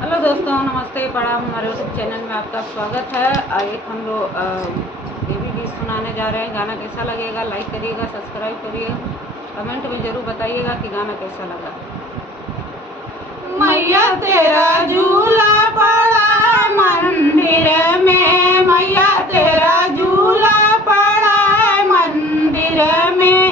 Hello दोस्तों, नमस्ते, प्रणाम। हमारे यूट्यूब चैनल में आपका स्वागत है। एक हम लोग ये भी गीत सुनाने जा रहे हैं। गाना कैसा लगेगा लाइक करिएगा, सब्सक्राइब करिएगा, कमेंट में ज़रूर बताइएगा कि गाना कैसा लगा। मैया तेरा झूला पड़ा मंदिर में, मैया तेरा झूला पड़ा मंदिर में,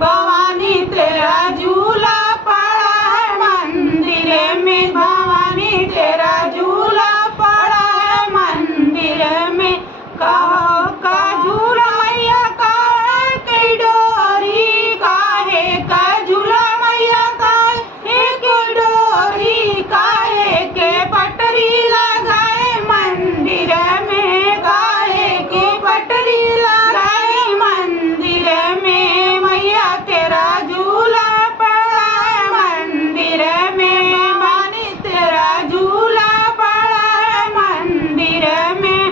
भवानी तेरा झूला पड़ा है मंदिर में, भवानी तेरा झूला पड़ा है मंदिर में। कहो का झूला मैया काहे की डोरी, काहे का झूला मैया काहे की डोरी, काहे के पटरी लगाए मंदिर में, काहे की पटरी लगाए मंदिर में, मैया तेरा झूला पड़ा है मंदिर में, भवानी तेरा झूला पड़ा है मंदिर में,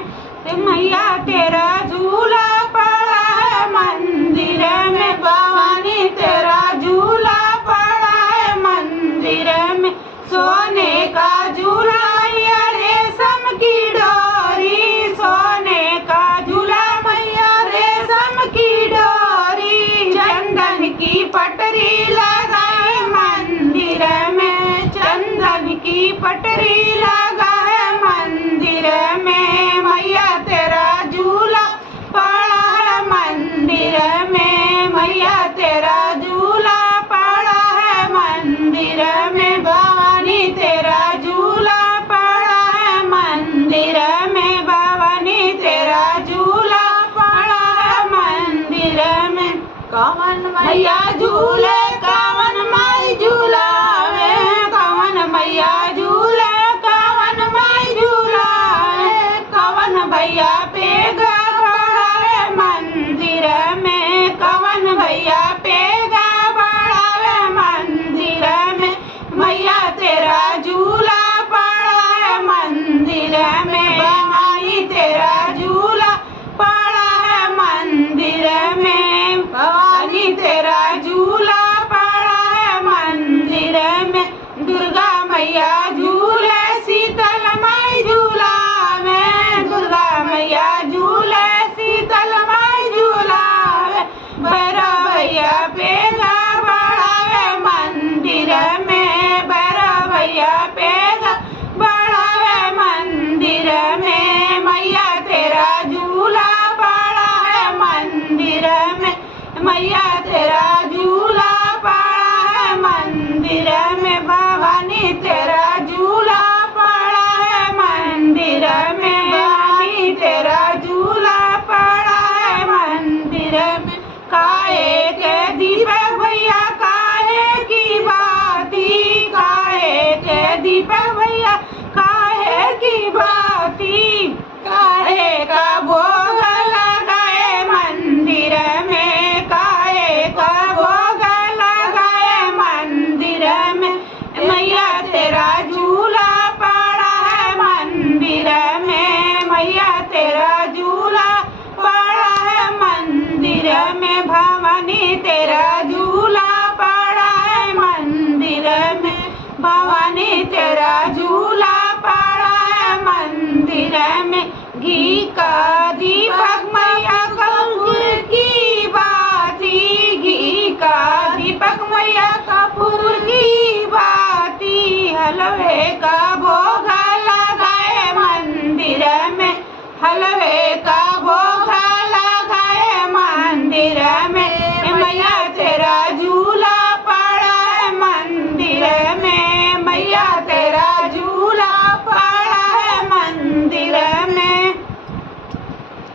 मैया तेरा झूला पड़ा है मंदिर में, भवानी तेरा झूला पड़ा है मंदिर में। सोने का झूला मैया रेशम की डोरी, सोने का झूला मैया रेशम की डोरी, चंदन की पटरी लगाए मंदिर में, चंदन की पटरी लगाए मंदिर में, मैया तेरा झूला पड़ा है मंदिर में, मैया तेरा झूला पड़ा है मंदिर में, भवानी तेरा झूला पड़ा है मंदिर में, भवानी तेरा झूला पड़ा है मंदिर में। कवन मैया झूले कवन माई झूलावे, कवन मैया झूले कवन माई झूलावे, कवन भैया पेगा बढ़ावे मंदिर में, कवन भैया पेगा बढ़ावे मंदिर में, मैया तेरा झूला पड़ा है मंदिर में, माई तेरा झूला पड़ा है मंदिर में, भवानी तेरा झूला पड़ा है मंदिर में। दुर्गा मैया झूले शीतल माई झूला में, दुर्गा मैया झूले शीतल माई झूला में, भैरव भैया पेगा बढ़ावे मंदिर में, भैरव भैया पेगा बढ़ावे मंदिर में, मैया तेरा झूला पड़ा है मंदिर में, मैया तेरा झूला पड़ा है मंदिर में, भवानी तेरा झूला पड़ा है मंदिर में, भवानी तेरा झूला पड़ा है मंदिर में। काहे के दीपक भैया काहे की बाती, काहे के दीपक भैया काहे की बाती, काहे का भोग लगाए मंदिर में, काहे का भोग लगाए मंदिर में, मैया तेरा झूला पड़ा है मंदिर में, मैया तेरा झूला पड़ा है मंदिर में, भवानी तेरा झूला पड़ा है मंदिर में, भवानी तेरा झूला पड़ा है मंदिर में। घी का दीपक मैया कपूर की बाती, घी का दीपक मैया कपूर की बाती, हलवे का भोग